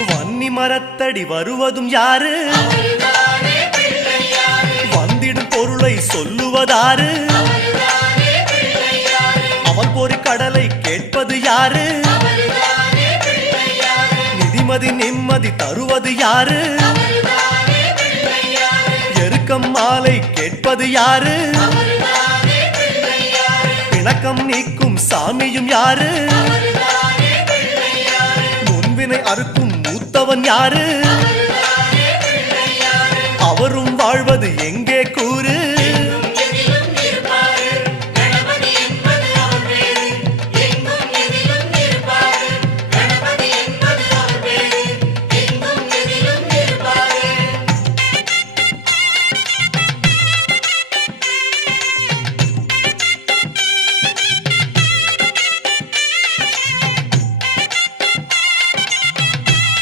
வன்னி மரத்தடி வருவதும் யாரு? வந்திடும் பொருளை சொல்லுவதாரு? அவன் பொறி கடலை கேட்பது யாரு? நிதிமதி நிம்மதி தருவது யாரு? எருக்கம் மாலை கேட்பது யாரு? பிணக்கம் நீக்கும் சாமியும் யாரு? முன்வினை அறுக்கும் மூத்தவன் யாரு? அவரும் வாழ்வது எங்க?